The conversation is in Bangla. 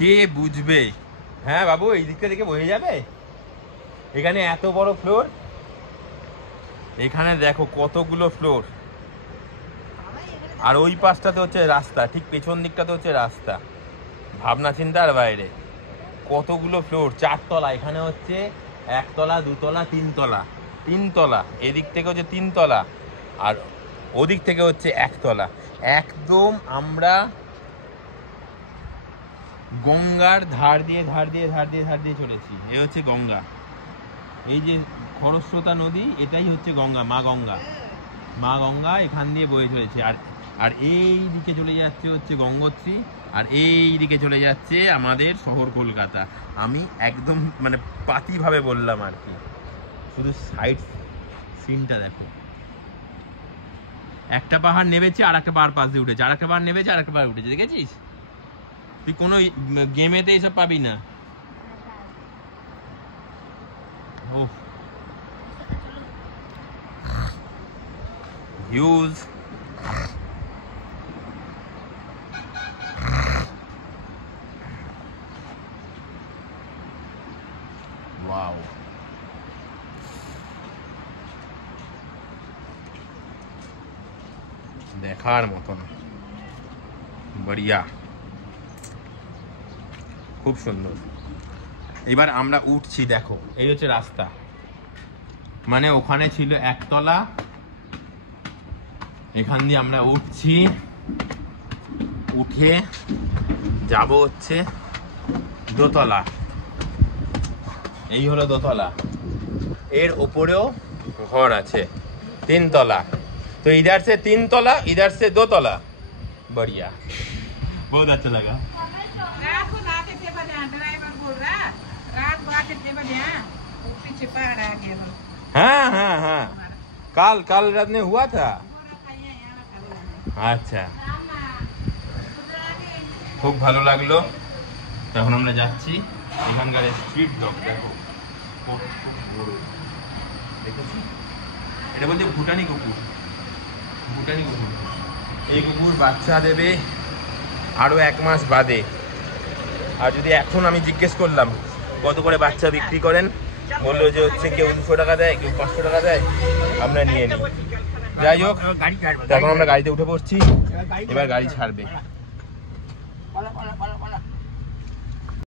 কে বুঝবে? হ্যাঁ বাবু, এই দিকটা দেখে বোঝা যাবে। এখানে এত বড় ফ্লোর, এখানে দেখো কতগুলো ফ্লোর, আর ওই পাশটাতে হচ্ছে রাস্তা, ঠিক পেছন দিকটাতে হচ্ছে রাস্তা। ভাবনা চিন্তার বাইরে। কতগুলো ফ্লোর, 4 তলা। এখানে হচ্ছে 1 তলা, 2 তলা, 3 তলা, 3 তলা। এদিক থেকে হচ্ছে 3 তলা, আর ওদিক থেকে হচ্ছে 1 তলা। একদম আমরা গঙ্গার ধার দিয়ে চলেছি। এ হচ্ছে গঙ্গা। এই যে খরস্রোতা নদী, এটাই হচ্ছে গঙ্গা, মা গঙ্গা। মা গঙ্গা এখান দিয়ে বয়ে চলেছে। আর এই দিকে চলে যাচ্ছে হচ্ছে গঙ্গোত্রী, আর এই দিকে চলে যাচ্ছে আমাদের শহর কলকাতা। আমি একদম মানে পাতিভাবে বললাম আর কি। শুধু সাইড সিনটা দেখো। একটা পাহাড় নেমেছে, আর একটা পাহাড় পাশ দিয়ে উঠেছে, আর একটা পাহাড় নেমেছে, আর একটা পাহাড় উঠেছে। দেখেছিস? তুই কোনো গেমেতে এইসব পাবি না। ও হিউজ। ওয়াও, দেখার মতন, বড়িয়া, খুব সুন্দর। এবার আমরা উঠছি, দেখো এই হচ্ছে রাস্তা। মানে ওখানে ছিল 1 তলা, এখান দিয়ে আমরা উঠছি, উঠে যাব হচ্ছে 2 তলা। এই হলো 2 তলা। এর ওপরেও ঘর আছে 3 তলা। तो इधर से 3 तला, इधर से 2 तला। बढ़िया, बहुत अच्छा लगा। हाँ हाँ हाँ, काल रात में हुआ था। अच्छा, খুব ভালো লাগলো। এখন আমরা যাচ্ছি। এখানকার স্ট্রিট ডগ দেখো, দেখেছি? এটা বলতে ভুটানি কুকুর। ভুটানি কুকুর। এই কুকুর বাচ্চা দেবে আরও 1 মাস বাদে। আর যদি এখন আমি জিজ্ঞেস করলাম কত করে বাচ্চা বিক্রি করেন, বললো যে হচ্ছে কেউ 200 টাকা দেয়, কেউ 500 টাকা দেয়, আমরা নিয়ে নিই। যাই হোক, এখন আমরা গাড়িতে উঠে পড়ছি, এবার গাড়ি ছাড়বে।